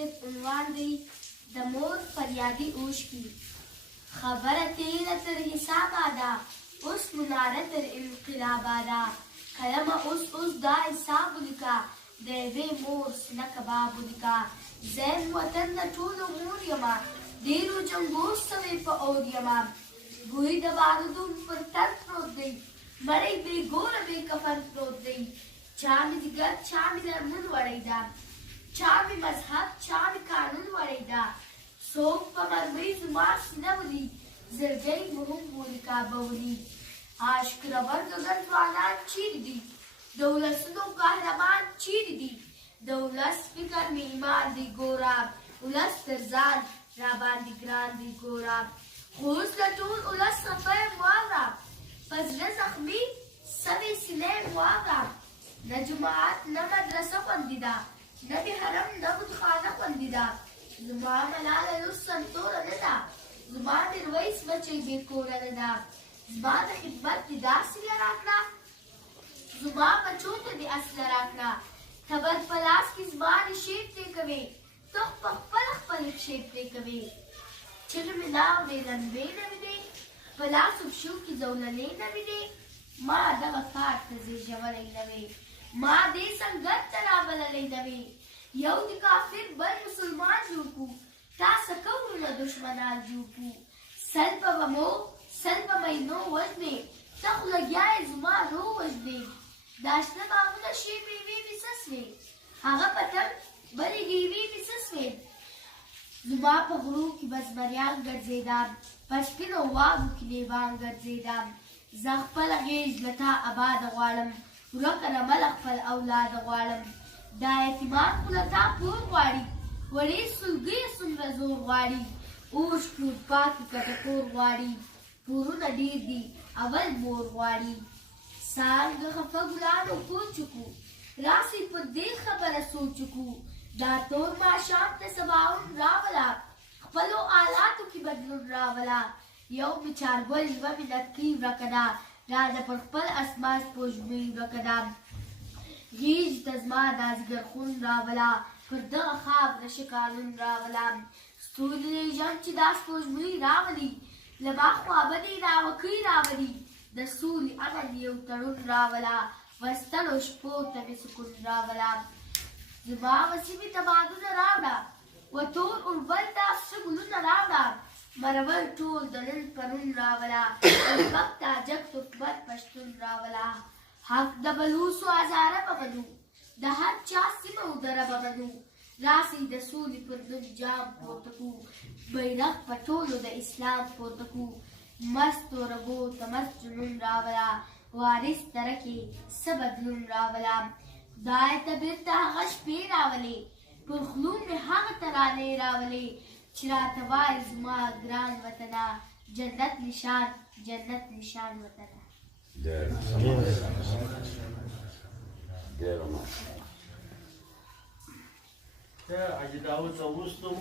عنوان دی د مور فریادي اوښکې خبره تیره تر حسابه ده اوس مناره تر انقلابه ده کلمه اوس دا حساب ولیکه د یوې مور سینه کباب ولیکه زه وطن د ټولو مور یمه ډېرو جنګو سوې په اور یمه بوی د بارودو پر تن پروت دی مړی بې ګوره بې کفن پروت دی چا مې ځیګر چا مې لرمون وړی ده چا مې مذهب چا مې قانون وړی ده څوک په مرمۍ زما سینه ولي زړګۍ مو هم ولیکابه ولي عاشق ربر ګګر ځوانان چیرې دي د ولسونو قهرمان چیرې دي د ولس فکر مې ایمان دی ګوره ولس تر ځان راباندې ګران دی ګوره خو اوس له ټول ولس خفه یم واوره په زړه زخمي سوې سینه یم واوره نه جومات نه مدرسه خوندي ده نه د حرم نه بتخانه خوندي ده زما ملاله اوس سنتوره نه ده زما میرویس بچی بې کوره نه ده زما د خدمت دې داسې راکړه زما بچو ته دې اصله راکړه ته به په لاس کې زما ریښې پرې کوې ته په خپله خپل ریښې پرې کوې چغې مې نه اورې لمبې نه وینې په لاسو پښو کې زولنې نه وینې ما دغه کار ته زېږولی نه وې ما دې سنګت ته رابللی نه وې یو د کافر بل مسلمان جوړ کړو تا څه کوو نه دشمنان جوړ کړو سل په بمو سل په مینو وژنې ته خو لګیا یې زما روح وژنې دا شنه باغونه شي میوې مې څه سوې هغه پتنګ بلې ډیوې مې څه سوې زما په غرو کې به زمریان ګرځېدم په سپینو واورو کې لیوان ګرځېدم زه خپله غېږ له تا اباده غواړم ورکه نه مله خپل اولاده غواړم دا یتیمان خو له تا پور غواړي وړې سلګۍ څومره زور غواړي اوښکې اورپاکې کټکور غواړي پورونه ډېر دي اول مور غواړي څانګه خفه ګلانو کوچ کړو راسئ پر دې خبره سوچ کړو دا تور ماښام ته سباوون راوله خپلو آلاتو کې بدلون راوله یو مې چارګل یوه مې نتکۍ ورکه ده راځه پر خپل اسمان سپوږمۍ ورکه ده غېږ ته زما دا ځګرخون راوله پر دغه خاوره ښه قانون راوله ستوري لېږم چې دا سپوږمۍ راولي له ما خوا به دې ناوکۍ راولي د سولې امن یو تړون راوله وستلو شپو ته مې سکون راوله زما وسیمې ته بادونه راوړه و تور اوربل ته ښه ګلونه راوړه مرور ټول د نن پرون راوله ازبک تاجک ترکمن پښتون راوله حق د بلوسو هزاره به منو د هر چا سیمه و دره به منو راسئ د سولې پر نوم جام پورته کړو بیرغ په ټولو د اسلام پورته کړو مستو رګو ته مست جنون راوله وارث تره کې څه بدلون راوله خدای ته بېرته هغه شپې راولې پر خلو مې هغه ترانې راولې چې راته وایي زما ګران وطنه جنت نشان وطنه Ajde da ovo sa ustom